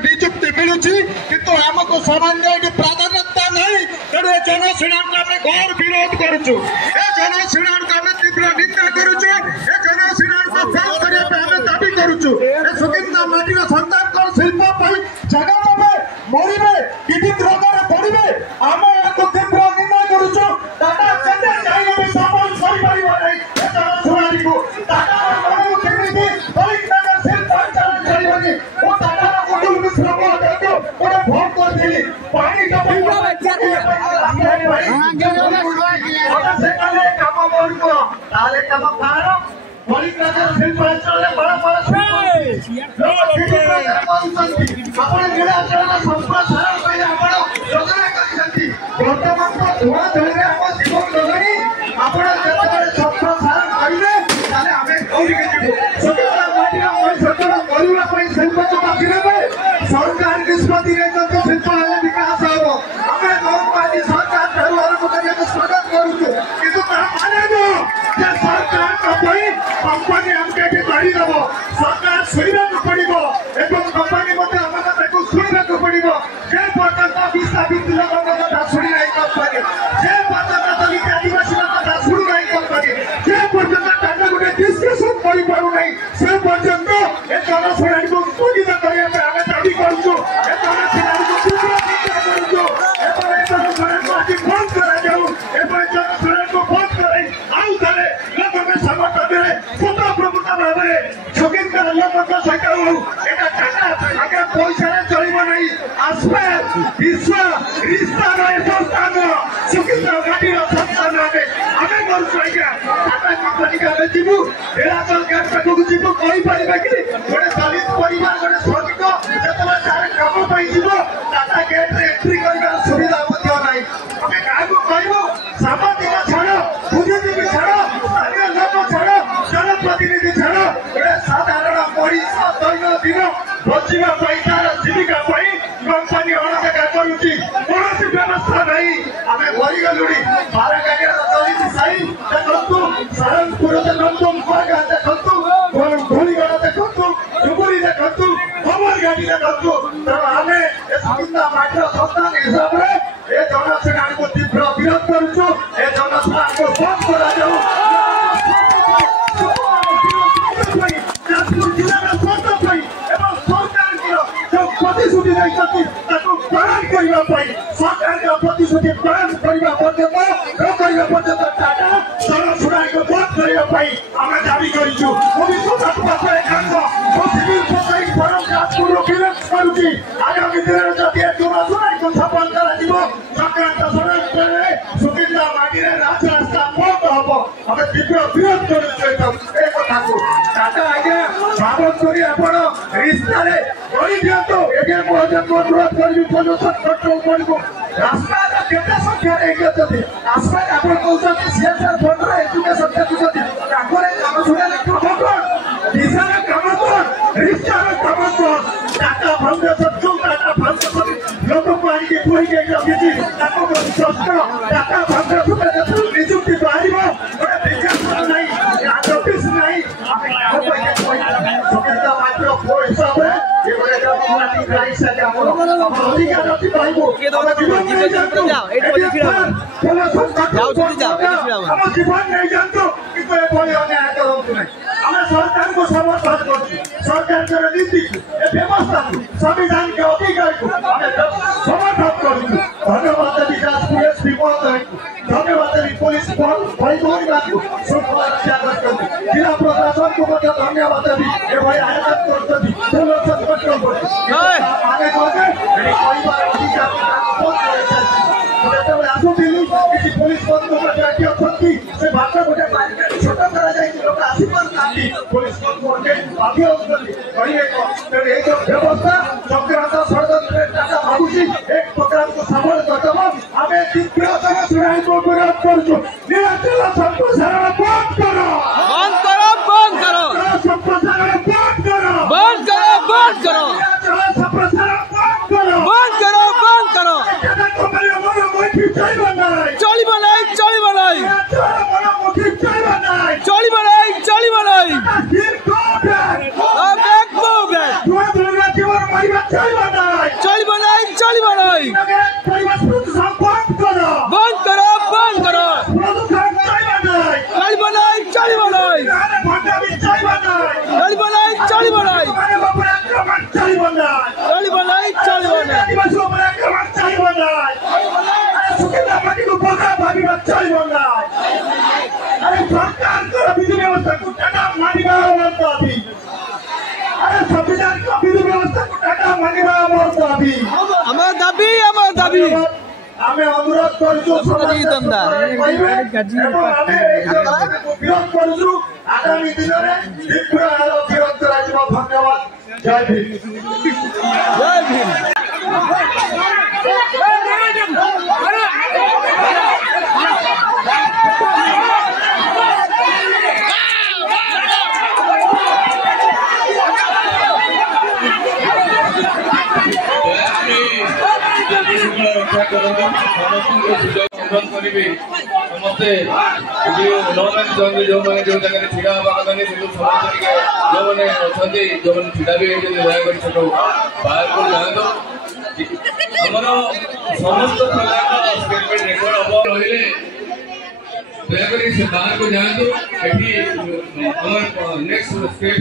नियुक्ति मिलूँ किंतु आमको सामान्य प्राधान्यता नहीं तेणु जनशुणाण को आम घोर विरोध करुचु जनशुणाण को आम तीव्र निंदा करुचु जनशुणाण को बंद करने दाबी करुचु सुकिंदा माटी सन्तान कौन शिल्प जगत में मरवे विविध रोग में पड़े आम तीव्र निंदा करुचु टाटा चेन्नई चाहिए भी सफल कर जनशुणाणी को टाटा सरकार निष्पत्ति शिल्प विकास हम आम सरकार स्वागत करुचु कि सरकार कंपनी आमके गढ़ीदेव सरकार शुणा पड़ो एवं कंपनी शुणा पड़ो जे पर्यटन विस्थापित लोगों कथा शुणी ना कंपनी जे पर्यटन दलित आदिवासी कथा शुणु ना कंपनी जे पर्यटन टाटा गोटे डिस्कसन कर पारु ना से पर्यंत ए जनशुणाणी को स्थगित करने आम दाबी करुचु ए जनशुणाणी को तीव्र निंदा करुचु जनशुणाणी को आज बंद कर जनशुणाणी को बंद कर आउ थे लोगों के समर्थन में स्वतःप्रभुता भाव में जोगिंदर लोगों सहित आगे पैसा चलो नहीं आसपे विश्व रिश्ता संस्थान जोगिंदर घाटी संस्थान आम कर टाटा कंपनी के आम जीवु बेलाचल गेट पाखक जीवु कहीपर कि गोटे दलित परिवार गोटे श्रमिक जो तार कम जीव टाटा गेट एंट्री कर सुविधा ना आम क्या कहूँ सामाजिक छाड़ बुद्धिजीवी छाड़ स्थानीय लोक छाड़ जनप्रतिनिधि छाड़ गोटे साधारण मनीष दैनंदिन बचाई तार जीविका कंपनी अणदेखा करुच्ची कौन व्यवस्था नहीं आम मरीगलुणी बारगाड़िया दलित साई देखु सारंगपुर देखु मुआगाँ देखु धूलीगढ़ देखु डुबुरी देखु खबरघाटी देखु तेणु आम सुकिंदा माटीर संस्थान हिसाब से ए जनशुणाणी को तीव्र विरोध करुचु ए जनशुणाणी को बंद कर प्रतिश्रुति पालन करने सरकार प्रतिश्रुति पालन करने पर्यटन टाटा जनशुणाणी को बंद करने आम दावी करूँ करुच्ची आगामी दिन में जब जनशुणाणी को सफल कर सुकिंदा माटी राजरास्ता बंद हम आम तीव्र विरोध करूँ कथा को टाटा आज्ञा बाबद कर रिश्ता अनुरोध कर रास्ता केते संख्या रास्ता आप कहते सीएसआर फंड एजुकेशन देखुं काम शुणा दिशा कम कौन रिश्तार कम कौन टाटा फाउंडेशन जो टाटा फाउंडेशन लोक को आगे पुणी रखी प्रश्न टाटा फाउंडेशन निजुक्ति बाहर गोटे विज्ञापन ना नोटिस ना मात्र पुओ हिसाब जीवन नहीं जानते सरकार को समर्थन कर सरकार के नीति व्यवस्था संविधान के अधिकार को समर्थन कर धन्यवाद विकास पुलिस विभाग धन्यवाद पुलिस श्रृंखला रक्षा जिला प्रशासन को धन्यवाद देवी एभली आयोजन कर आसुली किसी पुलिस बंधु अच्छी से भाषा गोटे छोट कर लोक आसपार पुलिस बंधु बाध्य होते व्यवस्था चक्रांत षड्यंत्र भावुची एक प्रकार को सफल करदेव आम तीव्रतम शुणाई को विरोध करुचु निराचल संप्रसारण बंद करो संप्रसारण बंद करो संप्रसारण बंद करो विधि व्यवस्था को टाटा मानिबा संविधान का विधि व्यवस्था को टाटा मानिबा हमार दाबी आमे अनुरोध करछु विरोध करछु आगामी दिन में तीव्र विरोध कराजिबो धन्यवाद जय भीम समस्ते जो मैंने जो जगह छिड़ा हवा कथा नहीं समस्त जो मैंने अच्छा जो मैंने छिड़ा भी दयाकर छोट बाहर को जातु आमर समस्त स्टेटमेंट रेकर्ड हम रही दयाकर से बाहर को जातु ये नेक्स्ट स्टेप